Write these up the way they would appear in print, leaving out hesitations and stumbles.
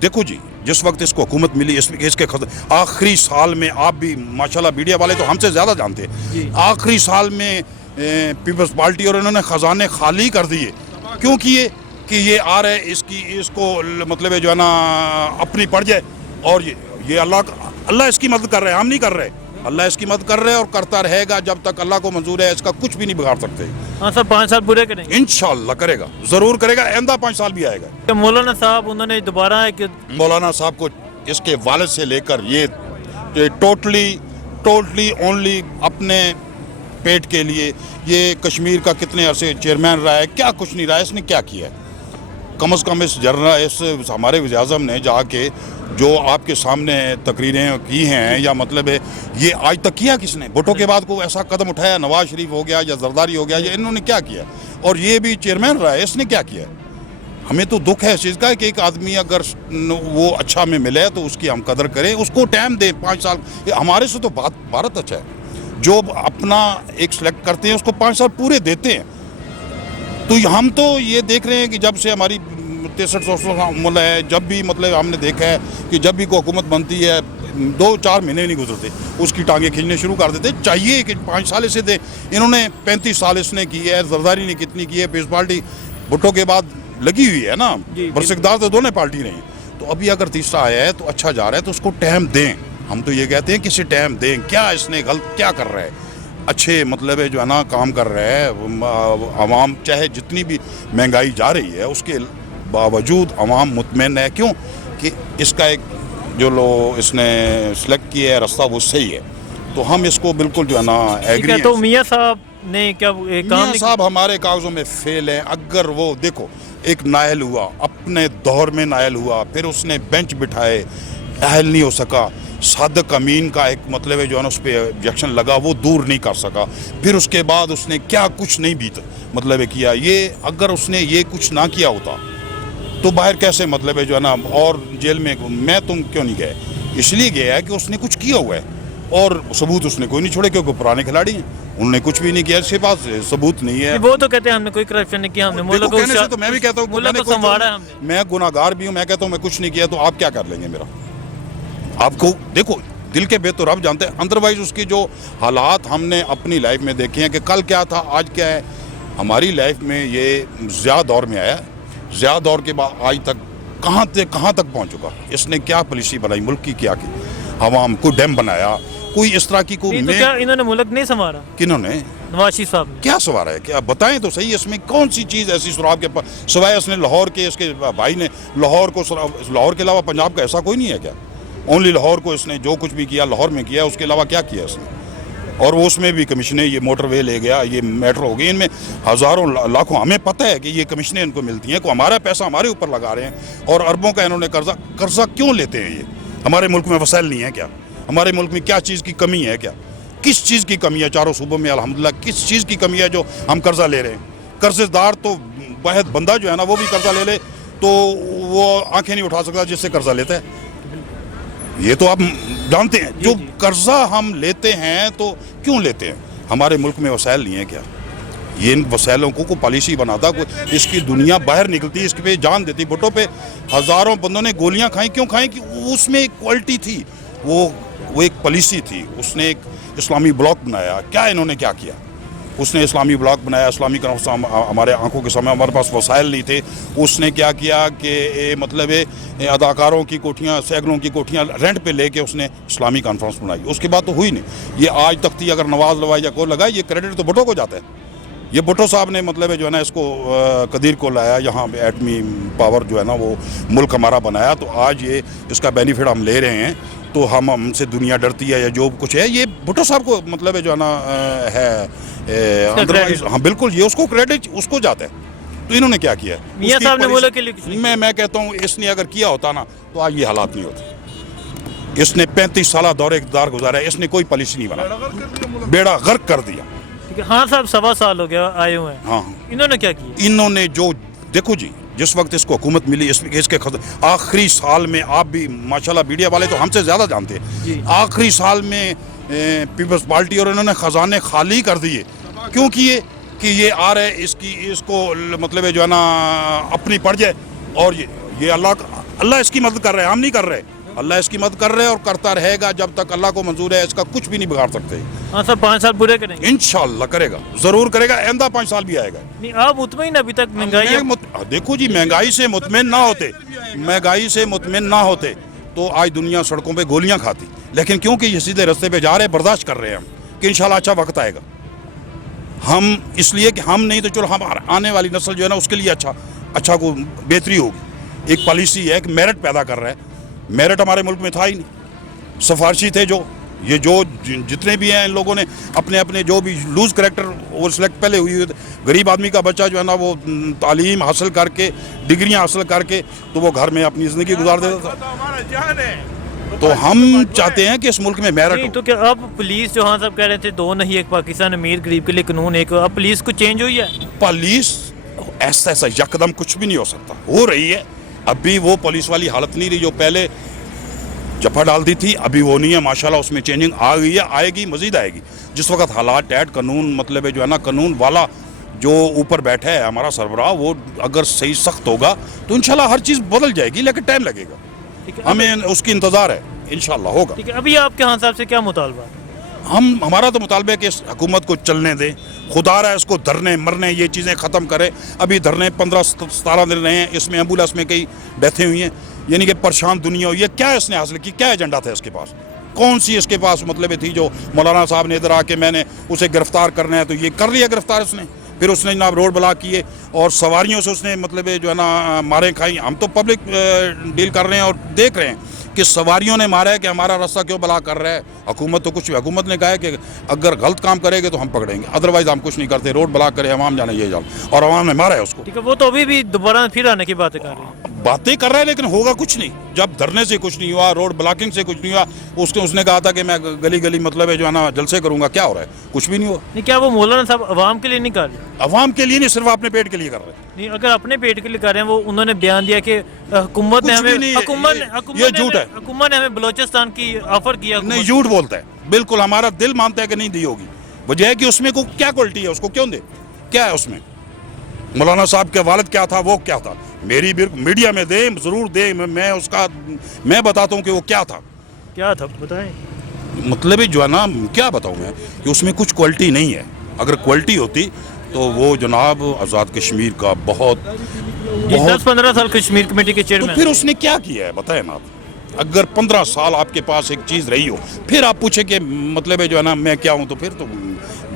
देखो जी, जिस वक्त इसको हुकूमत मिली इसके आखिरी साल में, आप भी माशाल्लाह मीडिया वाले तो हमसे ज़्यादा जानते हैं, आखिरी साल में पीपल्स पार्टी और इन्होंने ख़जाने खाली कर दिए। क्यों किए? कि ये आ रहे इसको मतलब है जो है ना अपनी पड़ जाए, और ये अल्लाह इसकी मदद कर रहे हैं, हम नहीं कर रहे। अल्लाह इसकी मदद कर रहे हैं और करता रहेगा जब तक अल्लाह को मंजूर है, इसका कुछ भी नहीं बिगाड़ सकते। हाँ सर, 5 साल पूरे करेंगे इंशाअल्लाह करेगा, ज़रूर करेगा, आइंदा 5 साल भी आएगा। मौलाना साहब उन्होंने दोबारा मौलाना साहब को इसके वालिद से लेकर ये टोटली ओनली अपने पेट के लिए, ये कश्मीर का कितने अरसे चेयरमैन रहा है, क्या कुछ नहीं रहा है, इसने क्या किया है? कम से कम इस हमारे वज़ीर-ए-आज़म ने जाके जो आपके सामने तकरीरें की हैं, या मतलब है ये आज तक किया किसने? भुट्टो के बाद को ऐसा कदम उठाया? नवाज शरीफ हो गया या जरदारी हो गया, या इन्होंने क्या किया? और ये भी चेयरमैन रहा है, इसने क्या किया? हमें तो दुख है इस चीज़ का कि एक आदमी अगर वो अच्छा में मिले तो उसकी हम कदर करें, उसको टाइम दें 5 साल। हमारे से तो भारत अच्छा है, जो अपना एक सेलेक्ट करते हैं उसको 5 साल पूरे देते हैं। तो हम तो ये देख रहे हैं कि जब से हमारी 63-64 का उम्र है, जब भी मतलब हमने देखा है कि जब भी कोई हुकूमत बनती है 2-4 महीने नहीं गुजरते उसकी टांगें खींचने शुरू कर देते। चाहिए कि 5 साल इसे दे। इन्होंने 35 साल इसने की है, जरदारी ने कितनी की है, पीपल्स पार्टी भुट्टो के बाद लगी हुई है ना, बरसिकदार तो दोनों पार्टी रही। तो अभी अगर तीसरा आया है तो अच्छा जा रहा है, तो उसको टाइम दें। हम तो ये कहते हैं कि इसे टाइम दें। क्या इसने गलत क्या कर रहा है? अच्छे मतलब है जो है ना काम कर रहा है। आवाम चाहे जितनी भी महंगाई जा रही है उसके बावजूद आवाम मुतमईन है। क्यों? कि इसका एक जो इसने सेलेक्ट किया है रास्ता वो सही है। तो हम इसको बिल्कुल जो है ना एग्री हैं। तो मियाँ साहब ने क्या काम साहब हमारे कागजों में फेल है। अगर वो देखो, एक नायल हुआ, अपने दौर में नायल हुआ, फिर उसने बेंच बिठाए, अहल नहीं हो सका। सादक अमीन का एक मतलब है जो है ना उस पर ऑब्जेक्शन लगा, वो दूर नहीं कर सका। फिर उसके बाद उसने क्या कुछ नहीं बीता मतलब है किया। ये अगर उसने ये कुछ ना किया होता तो बाहर कैसे मतलब है जो है ना, और जेल में मैं तुम क्यों नहीं गए? इसलिए गया है कि उसने कुछ किया हुआ है, और सबूत उसने कोई नहीं छोड़े, क्योंकि पुराने खिलाड़ी हैं, उन्होंने कुछ भी नहीं किया, इसके पास सबूत नहीं है। वो तो कहते हैं हमने कोई करप्शन नहीं किया, हमने मुल्क को कहने से तो मैं भी कहता हूँ मैं गुनाहगार भी हूँ, मैं कहता हूँ मैं कुछ नहीं किया, तो आप क्या कर लेंगे मेरा? आपको देखो, दिल के बेत तो रब जानते हैं। अदरवाइज उसकी जो हालात हमने अपनी लाइफ में देखे हैं कि कल क्या था आज क्या है। हमारी लाइफ में ये ज़्यादा दौर में आया, ज़्यादा दौर के बाद आज तक कहाँ तक पहुँच चुका। इसने क्या पॉलिसी बनाई मुल्क की, क्या की हवाम को डैम बनाया, कोई इस तरह की कोई तो क्या इन्होंने मुल्क नहीं संवारा? किन्होंने? नवाज शरीफ साहब ने। क्या सवार है? क्या बताएं तो सही, इसमें कौन सी चीज़ ऐसी सुराब के पास सिवाय उसने लाहौर के, इसके भाई ने लाहौर के अलावा पंजाब का ऐसा कोई नहीं है क्या? ओनली लाहौर को इसने जो कुछ भी किया लाहौर में किया, उसके अलावा क्या किया इसने? और वो उसमें भी कमीशनें, ये मोटरवे ले गया, ये मेट्रो हो गई, इनमें हज़ारों लाखों, हमें पता है कि ये कमीशनें इनको मिलती हैं, को हमारा पैसा हमारे ऊपर लगा रहे हैं, और अरबों का इन्होंने कर्जा क्यों लेते हैं? ये हमारे मुल्क में वसाइल नहीं है क्या? हमारे मुल्क में क्या चीज़ की कमी है? क्या किस चीज़ की कमी है? चारों सूबों में अल्हम्दुलिल्लाह किस चीज़ की कमी है जो हम कर्जा ले रहे हैं? कर्जदार तो वाहिद बंदा जो है ना, वो भी कर्जा ले ले तो वो आंखें नहीं उठा सकता जिससे कर्जा लेता है। ये तो आप जानते हैं। जो कर्जा हम लेते हैं तो क्यों लेते हैं? हमारे मुल्क में वसाइल नहीं है क्या? ये इन वसाइलों को पॉलिसी बनाता, कोई इसकी दुनिया बाहर निकलती, इसके पे जान देती। भुट्टो पे हज़ारों बंदों ने गोलियां खाई, क्यों खाई? कि उसमें एक क्वालिटी थी, वो एक पॉलिसी थी। उसने एक इस्लामी ब्लॉक बनाया। क्या इन्होंने क्या किया? उसने इस्लामी ब्लॉक बनाया, इस्लामी हमारे आंखों के सामने, हमारे पास वसाइल नहीं थे। उसने क्या किया कि मतलब अदाकारों की कोठियाँ, सैकड़ों की कोठियाँ रेंट पे लेके उसने इस्लामी कॉन्फ्रेंस बनाई। उसके बाद तो हुई नहीं। ये आज तक थी, अगर नवाज लवाई या को लगाए, ये क्रेडिट तो भुट्टो को जाता है। ये भुट्टो साहब ने मतलब है जो है ना इसको कदीर को लाया, यहाँ पे एटमी पावर जो है ना वो मुल्क हमारा बनाया। तो आज ये इसका बेनिफिट हम ले रहे हैं, तो हमसे दुनिया डरती है या जो कुछ है, ये भुट्टो साहब को मतलब है जो है ना अदरवाइज हाँ बिल्कुल ये उसको क्रेडिट उसको जाता है। तो इन्होंने क्या किया? मियाँ साहब ने बोला के लिए मैं कहता हूँ इसने अगर किया होता ना तो आज ये हालात नहीं होते। इसने 35 साल दौरे इक़्तिदार गुजारा है, इसने कोई पॉलिसी नहीं बना, बेड़ा गर्क कर दिया। हाँ साहब, 1.25 साल हो गया आए हुए हैं। हाँ, इन्होंने क्या किया? इन्होंने जो देखो जी, जिस वक्त इसको हुकूमत मिली इसके आखिरी साल में, आप भी माशाल्लाह मीडिया वाले तो हमसे ज़्यादा जानते हैं, आखिरी साल में पीपल्स पार्टी और इन्होंने ख़जाने खाली कर दिए। क्यों किए? कि ये आ रहे इसको मतलब है जो है ना अपनी पड़ जाए, और ये अल्लाह इसकी मदद कर रहे हैं, हम नहीं कर रहे। अल्लाह इसकी मदद कर रहे हैं और करता रहेगा जब तक अल्लाह को मंजूर है, इसका कुछ भी नहीं बिगाड़ सकते। हाँ साहब 5 साल पूरे करेंगे इंशाअल्लाह करेगा, जरूर करेगा, आइंदा 5 साल भी आएगा। नहीं आप मुतमईन अभी तक महंगाई देखो जी, महंगाई से मुतमिन ना होते, महंगाई से मुतमिन ना होते तो आज दुनिया सड़कों पे गोलियां खाती, लेकिन क्योंकि ये सीधे रास्ते पे जा रहे हैं, बर्दाश्त कर रहे हैं हम कि इंशाल्लाह अच्छा वक्त आएगा। हम इसलिए कि हम नहीं तो चलो हम आने वाली नस्ल जो है ना उसके लिए अच्छा को बेहतरी होगी। एक पॉलिसी है, एक मेरिट पैदा कर रहा है। मेरिट हमारे मुल्क में था ही नहीं, सिफारशी थे जो जितने भी हैं इन लोगों ने अपने अपने जो भी लूज करेक्टर वो सिलेक्ट पहले हुई। गरीब आदमी का बच्चा जो है ना वो तालीम हासिल करके, डिग्रियां हासिल करके तो वो घर में अपनी ज़िंदगी गुजार देता था। तो हम चाहते हैं कि इस मुल्क में मेरिट हो। तो क्या अब पुलिस जो हाँ साहब कह रहे थे 2 नहीं, एक पाकिस्तान अमीर गरीब के लिए कानून, एक अब पुलिस को चेंज हुई है। पुलिस ऐसा यकदम कुछ भी नहीं हो सकता, हो रही है। अभी वो पुलिस वाली हालत नहीं रही जो पहले जफा डालती थी, अभी वो नहीं है माशाल्लाह, उसमें चेंजिंग आ गई है, आएगी, मजीद आएगी। जिस वक्त हालात टैट कानून मतलब है जो है ना, कानून वाला जो ऊपर बैठा है हमारा सरबराह, वो अगर सही सख्त होगा तो इंशाल्लाह हर चीज़ बदल जाएगी, लेकिन टाइम लगेगा। हमें उसकी इंतज़ार है, इंशाल्लाह होगा। ठीक है, अभी आपके हाँ साहब से क्या मुतालबा? हमारा तो मुतालबा है कि इस हुकूमत को चलने दें, खुदा रहा है इसको धरने मरने ये चीज़ें ख़त्म करें। अभी धरने 15-17 दिन रहे हैं, इसमें एम्बुलेंस में कई डेथें हुई हैं, यानी कि परेशान दुनिया हुई है। क्या इसने हासिल की, क्या एजेंडा था इसके पास, कौन सी इसके पास मतलब थी जो मौलाना साहब ने इधर आके मैंने उसे गिरफ्तार करना है तो ये कर लिया गिरफ्तार उसने। फिर उसने जनाब रोड ब्लॉक किए और सवारियों से उसने मतलब जो है ना मारें खाई। हम तो पब्लिक डील कर रहे हैं और देख रहे हैं कि सवारियों ने मारा है कि हमारा रास्ता क्यों ब्लॉक कर रहा है। हुकूमत तो कुछ भी, हुकूमत ने कहा है कि अगर गलत काम करेंगे तो हम पकड़ेंगे, अदरवाइज हम कुछ नहीं करते। रोड ब्लॉक करे, अवाम जाने ये जान, और अवाम ने मारा है उसको। ठीक है, वो तो अभी भी दोबारा फिर आने की बातें कर रहे हैं, बातें कर रहा है, लेकिन होगा कुछ नहीं। जब धरने से कुछ नहीं हुआ, रोड ब्लॉकिंग से कुछ नहीं हुआ, उसने कहा था कि मैं गली गली मतलब है जो है ना जलसे करूंगा, क्या हो रहा है, कुछ भी नहीं हुआ। नहीं, क्या वो मौलाना साहब अवाम के लिए नहीं कर रहे? अवाम के लिए नहीं, सिर्फ अपने पेट के लिए कर रहे हैं। नहीं, अगर अपने पेट के लिए कर रहे हैं, वो उन्होंने बयान दिया कि हुकूमत ने हमें ये झूठ है, हुकूमत ने हमें बलोचिस्तान की ऑफर किया। नहीं, झूठ बोलता है, बिल्कुल हमारा दिल मानता है कि नहीं दी होगी। वजह है कि उसमें को क्या क्वालिटी है, उसको क्यों दे, क्या है उसमें, मौलाना साहब के वालिद क्या था, वो क्या था, मेरी मीडिया में दे, जरूर दे, मैं बताता हूँ कि वो क्या था, क्या था बताएं। मतलब जो है ना क्या बताऊँ मैं कि उसमें कुछ क्वालिटी नहीं है। अगर क्वालिटी होती तो वो जनाब आज़ाद कश्मीर का बहुत 10-15 साल कश्मीर कमेटी के चेयरमैन, तो फिर उसने क्या किया है बताएं ना आप। अगर 15 साल आपके पास एक चीज़ रही हो, फिर आप पूछे कि मतलब है जो है ना मैं क्या हूँ, तो फिर तो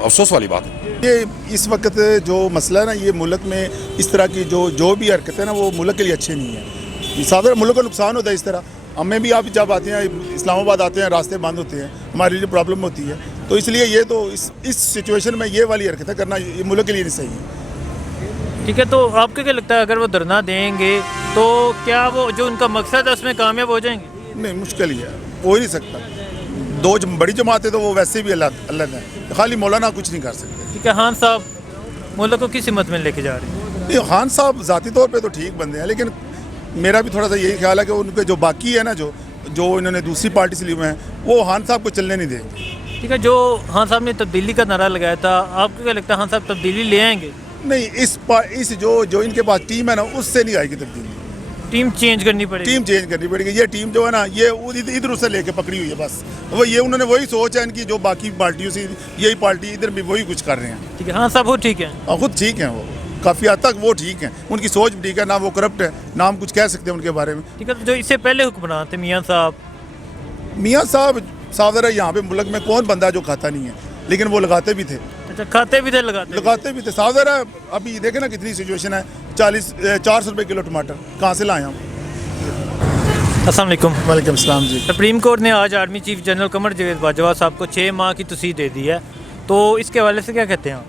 अफसोस वाली बात है। ये इस वक्त जो मसला है ना, ये मुल्क में इस तरह की जो भी हरकतें हैं ना, वो मुल्क के लिए अच्छे नहीं है। साधारण मुल्क का नुकसान होता है इस तरह। हमें भी आप जब आते हैं इस्लामाबाद आते हैं, रास्ते बंद होते हैं, हमारे लिए प्रॉब्लम होती है। तो इसलिए ये तो इस सिचुएशन में ये वाली हरकतें करना ये मुल्क के लिए नहीं सही है। ठीक है, तो आपको क्या लगता है अगर वो धरना देंगे तो क्या वो जो उनका मकसद है उसमें कामयाब हो जाएंगे? नहीं, मुश्किल ही है, हो ही नहीं सकता। 2 बड़ी जमातें तो वो वैसे भी अलग है, खाली मौलाना कुछ नहीं कर सकते। ठीक है, खान साहब मुल्क को किस हिम्मत में लेके जा रहे हैं? खान साहब ज़ाती तौर पे तो ठीक बंदे हैं, लेकिन मेरा भी थोड़ा सा यही ख्याल है कि उनके जो बाकी है ना, जो इन्होंने दूसरी पार्टी से लिए हुए हैं, वो खान साहब को चलने नहीं देंगे। ठीक है, जो खान साहब ने तब्दीली का नारा लगाया था, आपको क्या लगता है खान साहब तब्दीली ले आएंगे? नहीं, इस जो इनके पास टीम है ना, उससे नहीं आएगी तब्दीली। टीम चेंज करनी पड़ेगी। टीम चेंज करनी पड़ेगी। ये टीम जो है ना, ये इधर उधर लेके पकड़ी हुई है बस। वो ये उन्होंने वही सोच है इनकी, जो बाकी पार्टियों से यही पार्टी इधर भी वही कुछ कर रहे हैं। ठीक है, हाँ साहब वो ठीक है, खुद ठीक हैं, वो काफ़ी हद तक वो ठीक हैं, उनकी सोच भी ठीक है, ना वो करप्ट है, ना हम कुछ कह सकते हैं उनके बारे में। ठीक है, तो जो इससे पहले हुक्मरान थे मियाँ साहब सावधान है, यहाँ पे मुल्क में कौन बंदा जो खाता नहीं है, लेकिन वो लगाते भी थे। अच्छा, खाते भी थे, लगाते भी थे। सावधान है, अभी देखे ना कितनी सिचुएशन है, 400 रुपये किलो टमाटर कहाँ से लाए हम। अस्सलाम वालेकुम। वालेकुम सलाम जी। सुप्रीम कोर्ट ने आज army chief general Qamar Javed Bajwa साहब को 6 माह की तौसीह दे दी है, तो इसके हवाले से क्या कहते हैं आप?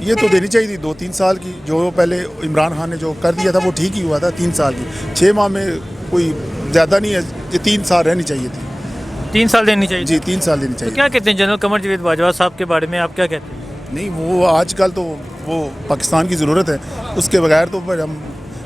ये तो देनी चाहिए थी 2-3 साल की, जो पहले इमरान खान ने जो कर दिया था वो ठीक ही हुआ था। 3 साल की, 6 माह में कोई ज़्यादा नहीं है, ये 3 साल रहनी चाहिए थी। 3 साल देनी चाहिए जी, 3 साल देनी चाहिए। तो क्या कहते हैं जनरल कमर जावेद बाजवा साहब के बारे में, आप क्या कहते हैं? नहीं, वो आजकल तो वो पाकिस्तान की ज़रूरत है, उसके बगैर तो हम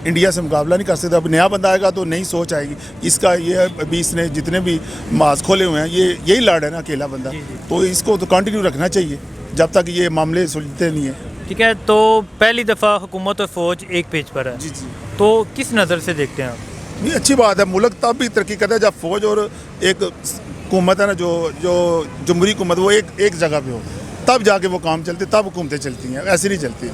इंडिया से मुकाबला नहीं कर सकते। अब नया बंदा आएगा तो नई सोच आएगी इसका। ये अभी इसने जितने भी मास खोले हुए हैं, ये यही लड़ है ना, अकेला बंदा, तो इसको तो कंटिन्यू रखना चाहिए जब तक ये मामले सुलझते नहीं है। ठीक है, तो पहली दफ़ा हुकूमत और फ़ौज एक पेज पर है जी जी। तो किस नज़र से देखते हैं आप? ये अच्छी बात है। मुल्क तब भी तरक्की करता है जब फौज और एक हुकूमत है ना, जो जो जमहूरी हुकूमत, वो एक जगह पे हो, तब जाके वो काम चलते, तब हुकूमतें चलती हैं, ऐसे नहीं चलती।